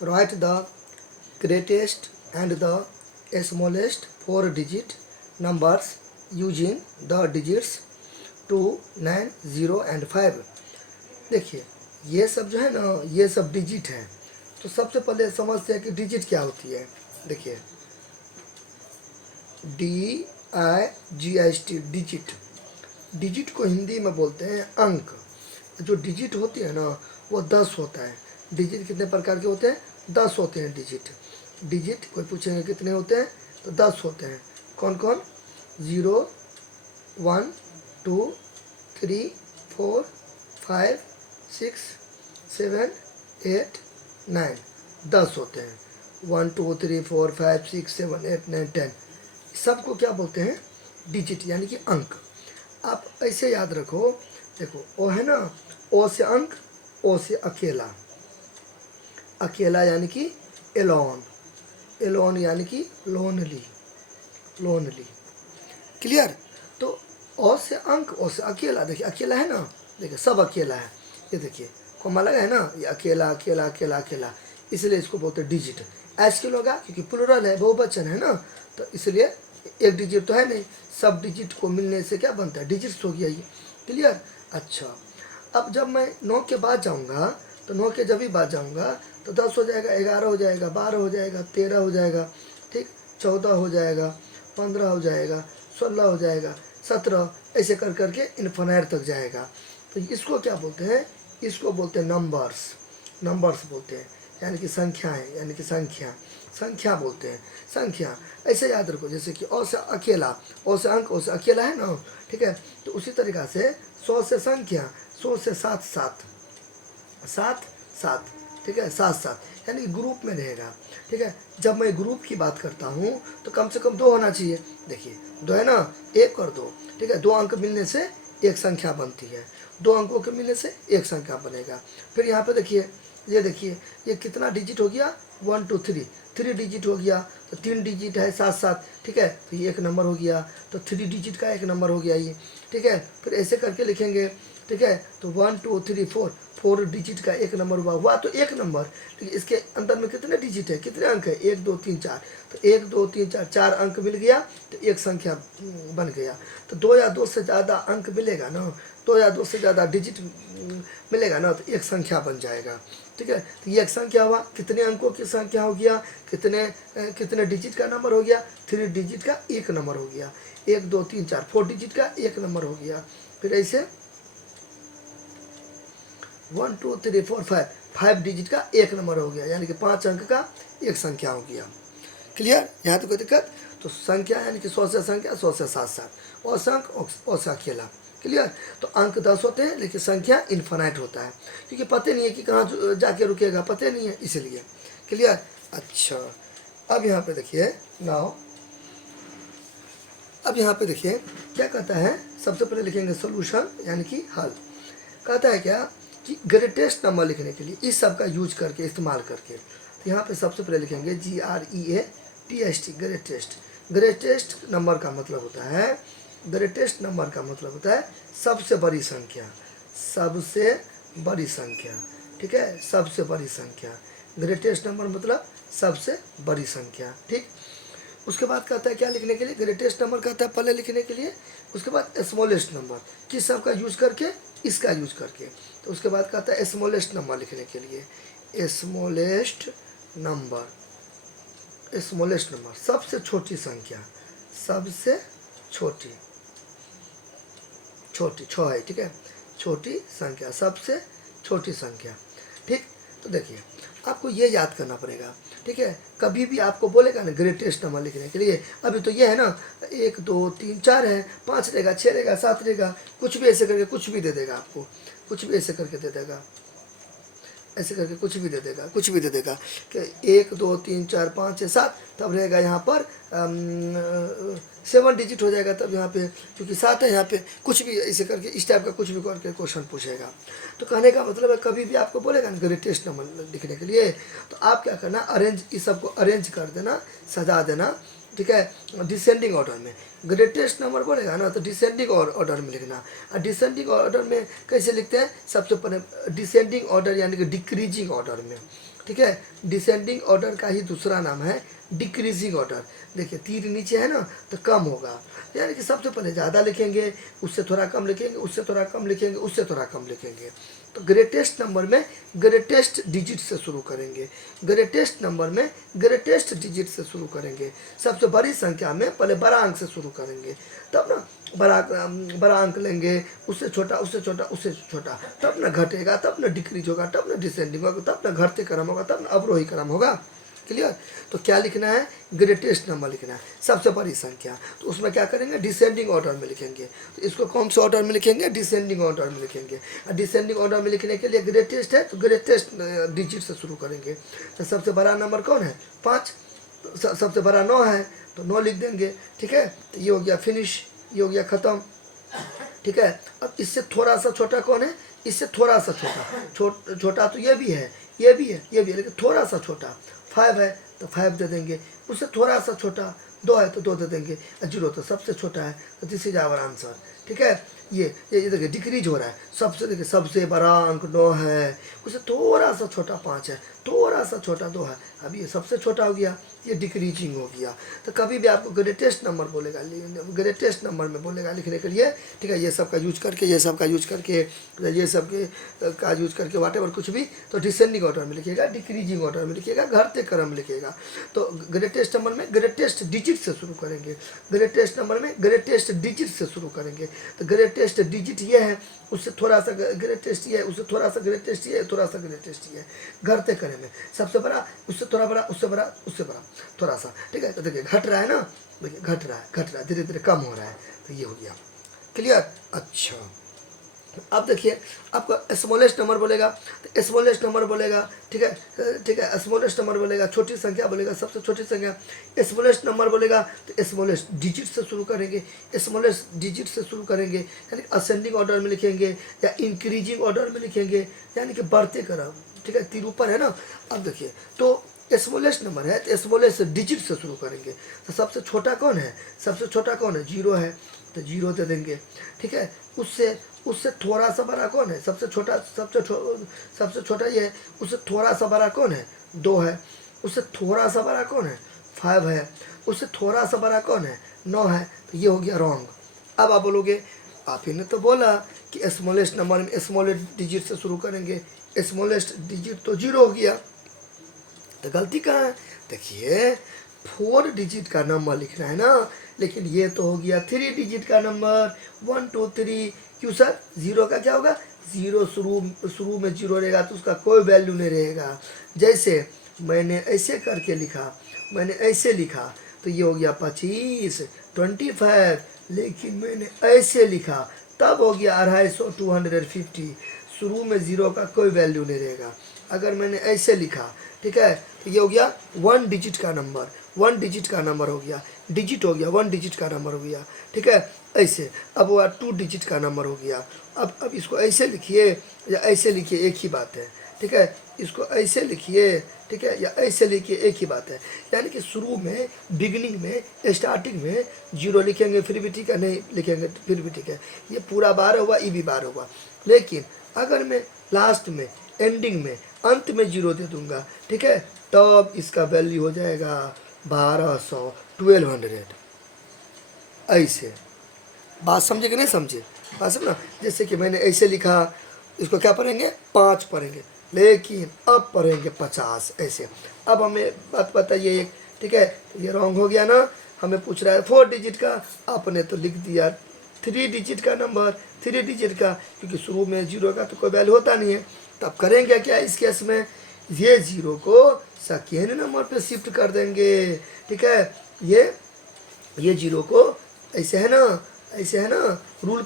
Write the greatest and the smallest 4 digit numbers using the digits 2, 9, 0 and 5. देखिए ये सब जो है ना, ये सब डिजिट हैं। तो सबसे पहले समझते हैं कि डिजिट क्या होती है। देखिए DIGIT डिजिट, डिजिट को हिंदी में बोलते हैं अंक। जो डिजिट होती है ना वो 10 होता है। डिजिट कितने प्रकार के होते हैं? 10 होते हैं डिजिट। डिजिट कोई पूछेंगे कितने होते हैं तो 10 होते हैं। कौन कौन? 0, 1, 2, 3, 4, 5, 6, 7, 8, 9, 10 होते हैं। 1, 2, 3, 4, 5, 6, 7, 8, 9, 10 सबको क्या बोलते हैं? डिजिट यानी कि अंक। आप ऐसे याद रखो, देखो ओ है ना, ओ से अंक, ओ से अकेला, अकेला यानी कि एलोन, एलोन यानी कि लोनली, लोनली। क्लियर? तो ओ से अंक, ओ से अकेला। देखिए अकेला है ना, देखिए सब अकेला है। ये देखिए कोमा लगा है ना, ये अकेला अकेला अकेला अकेला, इसलिए इसको बोलते हैं डिजिट। ऐसे क्यों लगा? क्योंकि प्लूरल है, बहुवचन है ना, तो इसलिए एक डिजिट तो है नहीं, सब डिजिट को मिलने से क्या बनता है? डिजिट्स हो गया ये। क्लियर? अच्छा, अब जब मैं 9 के बाद जाऊंगा, तो 9 के जब भी बाद जाऊंगा तो 10 हो जाएगा, 11 हो जाएगा, 12 हो जाएगा, 13 हो जाएगा, ठीक, 14 हो जाएगा, 15 हो जाएगा, 16 हो जाएगा, 17, ऐसे कर करके इन्फिनाइट तक जाएगा। तो इसको क्या बोलते हैं? इसको बोलते हैं नंबर्स, नंबर्स बोलते हैं, यानी कि संख्याएं, यानी कि संख्या, संख्या बोलते हैं, संख्या। ऐसे याद रखो जैसे कि ओ से अकेला, ओ से अंक, ओ से अकेला है ना, ठीक है। तो उसी तरीक़ा से 100 से संख्या, 100 से 7, 7, 7, 7, ठीक है, 7, 7 यानी ग्रुप में रहेगा, ठीक है। जब मैं ग्रुप की बात करता हूँ तो कम से कम 2 होना चाहिए। देखिए 2 है ना, 1 और 2, ठीक है। 2 अंक मिलने से एक संख्या बनती है, 2 अंकों के मिलने से एक संख्या बनेगा। फिर यहाँ पे देखिए, ये देखिए ये कितना डिजिट हो गया? 1, 2, 3, 3 डिजिट हो गया। तो 3 डिजिट है 7, 7, ठीक है, तो ये एक नंबर हो गया। तो 3 डिजिट का एक नंबर हो गया ये, ठीक है। फिर ऐसे करके लिखेंगे, ठीक है। तो 1, 2, 3, 4, 4 डिजिट का एक नंबर हुआ तो एक नंबर। ठीक है, इसके अंदर में कितने डिजिट है, कितने अंक है? 1, 2, 3, 4। तो 1, 2, 3, 4, 4 अंक मिल गया तो एक संख्या बन गया। तो 2 या 2 से ज़्यादा अंक मिलेगा ना, 2 या 2 से ज़्यादा डिजिट मिलेगा ना, तो एक संख्या बन जाएगा, ठीक है। तो ये एक संख्या हुआ, कितने अंकों की संख्या हो गया, कितने डिजिट का नंबर हो गया? 3 डिजिट का एक नंबर हो गया। 1, 2, 3, 4, 4 डिजिट का एक नंबर हो गया। फिर ऐसे 1, 2, 3, 4, 5, 5 डिजिट का एक नंबर हो गया, यानी कि 5 अंक का एक संख्या हो गया। क्लियर? यहाँ तो कोई दिक्कत? तो संख्या यानी कि 100 से संख्या, 100 से 7, 7 और संख और से अकेला। क्लियर? तो अंक 10 होते हैं लेकिन संख्या इन्फिनाइट होता है, क्योंकि पता नहीं है कि कहाँ जाके रुकेगा, पता नहीं है, इसलिए। क्लियर? अच्छा, अब यहाँ पे देखिए नाउ, अब यहाँ पे देखिए क्या कहता है। सबसे पहले लिखेंगे सोल्यूशन यानी कि हल। कहता है क्या कि ग्रेटेस्ट नंबर लिखने के लिए इस सब का यूज करके, इस्तेमाल करके, तो यहाँ पे सबसे पहले लिखेंगे GREATEST, ग्रेटेस्ट। ग्रेटेस्ट नंबर का मतलब होता है, ग्रेटेस्ट नंबर का मतलब होता है सबसे बड़ी संख्या, सबसे बड़ी संख्या, ठीक है, सबसे बड़ी संख्या। ग्रेटेस्ट नंबर मतलब सबसे बड़ी संख्या, ठीक। उसके बाद कहता है क्या लिखने के लिए? ग्रेटेस्ट नंबर कहता है पहले लिखने के लिए। उसके बाद स्मॉलेस्ट नंबर, किस सब का यूज करके? इसका यूज करके। तो उसके बाद कहता है स्मॉलेस्ट नंबर लिखने के लिए, स्मॉलेस्ट नंबर, स्मॉलेस्ट नंबर सबसे छोटी संख्या, सबसे छोटी, छोटी 6 है, ठीक है, छोटी संख्या, सबसे छोटी संख्या, ठीक। तो देखिए आपको ये याद करना पड़ेगा, ठीक है। कभी भी आपको बोलेगा ना ग्रेटेस्ट नंबर लिखने के लिए, अभी तो ये है ना 1, 2, 3, 4 है, 5 रहेगा, 6 रहेगा, 7 रहेगा, कुछ भी ऐसे करके कुछ भी दे देगा आपको, कुछ भी ऐसे करके दे देगा, ऐसे करके कुछ भी दे देगा, कुछ भी दे देगा कि 1, 2, 3, 4, 5, 6, 7, तब रहेगा यहाँ पर 7 डिजिट हो जाएगा तब यहाँ पे, क्योंकि 7 है यहाँ पे। कुछ भी ऐसे करके इस टाइप का कुछ भी करके क्वेश्चन पूछेगा। तो कहने का मतलब है कभी भी आपको बोलेगा ना ग्रेटेस्ट नंबर लिखने के लिए, तो आप क्या करना, अरेंज, इस सबको अरेंज कर देना, सजा देना, ठीक है, डिसेंडिंग ऑर्डर में। ग्रेटेस्ट नंबर बोलेगा ना तो डिसेंडिंग ऑर्डर में लिखना। और डिसेंडिंग ऑर्डर में कैसे लिखते हैं? सबसे पहले डिसेंडिंग ऑर्डर यानी कि डिक्रीजिंग ऑर्डर में, ठीक है। डिसेंडिंग ऑर्डर का ही दूसरा नाम है डिक्रीजिंग ऑर्डर। देखिए तीर नीचे है ना तो कम होगा, यानी कि सबसे पहले ज़्यादा लिखेंगे, उससे थोड़ा कम लिखेंगे, उससे थोड़ा कम लिखेंगे, उससे थोड़ा कम लिखेंगे। तो ग्रेटेस्ट नंबर में ग्रेटेस्ट डिजिट से शुरू करेंगे, ग्रेटेस्ट नंबर में ग्रेटेस्ट डिजिट से शुरू करेंगे। सबसे बड़ी संख्या में पहले बड़ा अंक से शुरू करेंगे, तब ना बड़ा अंक लेंगे, उससे छोटा, उससे छोटा, उससे छोटा, तब ना घटेगा, तब ना डिक्रीज होगा, तब ना डिसेंडिंग होगा, तब ना घटते क्रम होगा, तब ना अवरोही क्रम होगा। क्लियर। तो क्या लिखना है, ग्रेटेस्ट नंबर लिखना है, सबसे बड़ी संख्या। तो उसमें क्या करेंगे, डिसेंडिंग ऑर्डर में लिखेंगे। तो इसको कौन से ऑर्डर में लिखेंगे, डिसेंडिंग ऑर्डर में लिखेंगे। डिसेंडिंग ऑर्डर में लिखने के लिए ग्रेटेस्ट है तो ग्रेटेस्ट डिजिट से शुरू करेंगे। तो सबसे बड़ा नंबर कौन है, 5, तो सबसे बड़ा 9 है तो 9 लिख देंगे। ठीक है, तो ये हो गया फिनिश, ये हो गया ख़त्म। ठीक है, अब इससे थोड़ा सा छोटा कौन है, इससे थोड़ा सा छोटा, छोटा तो ये भी है, ये भी है, ये भी है, लेकिन थोड़ा सा छोटा 5 है तो 5 दे देंगे। उससे थोड़ा सा छोटा 2 है तो 2 दे देंगे। 0 तो सबसे छोटा है तो दिस इज आवर आंसर। ठीक है, ये देखिए डिक्रीज हो रहा है, सबसे देखिए सबसे बड़ा अंक 9 है, उससे थोड़ा सा छोटा 5 है, थोड़ा सा छोटा 2 है, अब ये सबसे छोटा हो गया, ये डिक्रीजिंग हो गया। तो कभी भी आपको ग्रेटेस्ट नंबर बोलेगा, ग्रेटेस्ट नंबर में बोलेगा लिखने के लिए। ठीक है, ये सब का यूज करके, ये सब का यूज करके, ये सब का यूज करके वाटेवर कुछ भी, तो डिसेंडिंग ऑर्डर में लिखिएगा, डिक्रीजिंग ऑर्डर में लिखिएगा, घटते क्रम में लिखिएगा। तो ग्रेटेस्ट नंबर में ग्रेटेस्ट डिजिट से शुरू करेंगे, ग्रेटेस्ट नंबर में ग्रेटेस्ट डिजिट से शुरू करेंगे। तो ग्रेटेस्ट डिजिट ये है, उससे थोड़ा सा ग्रेटेस्ट ये है, उससे थोड़ा सा ग्रेटेस्ट ये है, थोड़ा सा ग्रेटेस्ट ये है, घटते क्रम में, सबसे बड़ा, उससे थोड़ा बड़ा, उससे बड़ा, उससे बड़ा, थोड़ा सा। ठीक है, तो देखिए घट रहा है ना, देखिए घट रहा है, घट रहा है, धीरे धीरे कम हो रहा है। तो ये हो गया क्लियर। अच्छा, अब देखिए आपका स्मॉलेस्ट नंबर बोलेगा तो स्मॉलेस्ट नंबर बोलेगा। ठीक है, ठीक है, स्मॉलेस्ट नंबर बोलेगा, छोटी संख्या बोलेगा, सबसे छोटी संख्या। स्मॉलेस्ट नंबर बोलेगा तो स्मॉलेस्ट डिजिट से शुरू करेंगे, स्मॉलेस्ट डिजिट से शुरू करेंगे, यानी असेंडिंग ऑर्डर में लिखेंगे या इंक्रीजिंग ऑर्डर में लिखेंगे, यानी कि बढ़ते क्रम। ठीक है, तीर ऊपर है ना। अब देखिए तो स्मॉलेस्ट नंबर है तो स्मॉलेस्ट डिजिट से शुरू करेंगे। तो सबसे छोटा कौन है, सबसे छोटा कौन है, 0 है तो 0 दे देंगे। ठीक है, उससे उससे थोड़ा सा बड़ा कौन है, सबसे छोटा, सबसे छोटा ये है, उससे थोड़ा सा बड़ा कौन है, 2 है। उससे थोड़ा सा बड़ा कौन है, 5 है। उससे थोड़ा सा बड़ा कौन है, 9 है। तो ये हो गया रॉन्ग। अब आप बोलोगे आप ही ने तो बोला कि स्मॉलेस्ट नंबर में स्मॉलेस्ट डिजिट से शुरू करेंगे, स्मॉलेस्ट डिजिट तो 0 हो गया, तो गलती कहाँ है। देखिए 4 डिजिट का नंबर लिखना है ना, लेकिन ये तो हो गया 3 डिजिट का नंबर, 1 2 3। क्यों सर, 0 का क्या होगा, 0 शुरू में 0 रहेगा तो उसका कोई वैल्यू नहीं रहेगा। जैसे मैंने ऐसे करके लिखा, मैंने ऐसे लिखा तो ये हो गया 25 25, लेकिन मैंने ऐसे लिखा तब हो गया 250 250। शुरू में 0 का कोई वैल्यू नहीं रहेगा। अगर मैंने ऐसे लिखा, ठीक है, तो ये हो गया 1 डिजिट का नंबर, 1 डिजिट का नंबर हो गया, डिजिट हो गया, 1 डिजिट का नंबर हो गया। ठीक है, ऐसे अब हुआ 2 डिजिट का नंबर हो गया। अब इसको ऐसे लिखिए या ऐसे लिखिए, एक ही बात है। ठीक है, इसको ऐसे लिखिए, ठीक है, या ऐसे लिखिए, एक ही बात है। यानी कि शुरू में, बिगिनिंग में, स्टार्टिंग में 0 लिखेंगे फिर भी ठीक है, नहीं लिखेंगे फिर भी ठीक है। ये पूरा 12 हुआ, ये भी 12 हुआ। लेकिन अगर मैं लास्ट में, एंडिंग में, अंत में 0 दे दूंगा, ठीक है, तब इसका वैल्यू हो जाएगा 1200 1200। ऐसे बात समझे कि नहीं समझे, बात समझना। जैसे कि मैंने ऐसे लिखा, इसको क्या पढ़ेंगे, 5 पढ़ेंगे, लेकिन अब पढ़ेंगे 50 ऐसे। अब हमें बात बताइए, ठीक है, ये रॉन्ग हो गया ना। हमें पूछ रहा है 4 डिजिट का, आपने तो लिख दिया 3 डिजिट का नंबर, 3 डिजिट का, क्योंकि शुरू में 0 का तो कोई वैल्यू होता नहीं है। तब करेंगे क्या इस केस में, ये 0 को सेकेंड नंबर पे शिफ्ट कर देंगे। ठीक है, ये 0 को ऐसे है ना, ऐसे है ना, रूल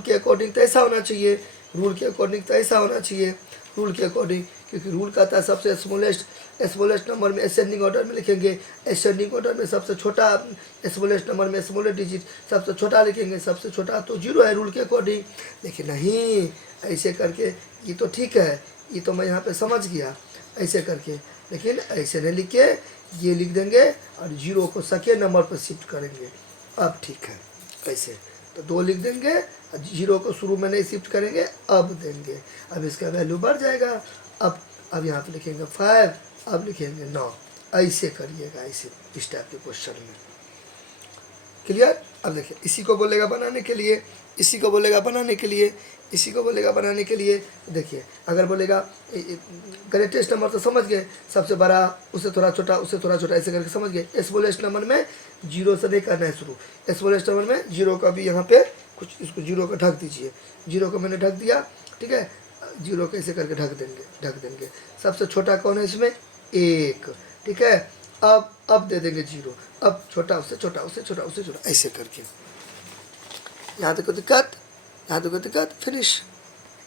के अकॉर्डिंग तो ऐसा होना चाहिए, रूल के अकॉर्डिंग तो ऐसा होना चाहिए, रूल के अकॉर्डिंग, क्योंकि रूल कहता है सबसे स्मॉलेस्ट नंबर में असेंडिंग ऑर्डर में लिखेंगे, असेंडिंग ऑर्डर में सबसे छोटा, स्मॉलेस्ट नंबर में स्मॉलेस्ट डिजिट सबसे छोटा लिखेंगे, सबसे छोटा तो 0 है रूल के अकॉर्डिंग। लेकिन नहीं, ऐसे करके ये तो ठीक है, ये तो मैं यहाँ पे समझ गया ऐसे करके, लेकिन ऐसे नहीं लिख के ये लिख देंगे और 0 को सेकेंड नंबर पर शिफ्ट करेंगे। अब ठीक है, कैसे, तो 2 लिख देंगे, 0 को शुरू में नहीं शिफ्ट करेंगे, अब देंगे, अब इसका वैल्यू बढ़ जाएगा। अब अब यहाँ पे लिखेंगे 5, अब लिखेंगे 9। ऐसे करिएगा, ऐसे इस टाइप के क्वेश्चन में। क्लियर? अब देखिए इसी को बोलेगा बनाने के लिए, इसी को बोलेगा बनाने के लिए, इसी को बोलेगा बनाने के लिए। देखिए अगर बोलेगा ग्रेटेस्ट नंबर तो समझ गए, सबसे बड़ा उससे थोड़ा छोटा, उससे थोड़ा छोटा, ऐसे करके समझ गए। स्मॉलेस्ट नंबर में जीरो से नहीं करना है शुरू, स्मॉलेस्ट नंबर में जीरो का भी यहाँ पे कुछ, इसको जीरो का ढक दीजिए, जीरो को मैंने ढक दिया, ठीक है, जीरो को ऐसे करके ढक देंगे। सबसे छोटा कौन है इसमें? 1, ठीक है। अब दे देंगे जीरो, अब छोटा उससे छोटा, उससे छोटा, उससे छोटा, ऐसे करके। यहाँ तक कोई दिक्कत? यहाँ तक कोई दिक्कत? फिनिश।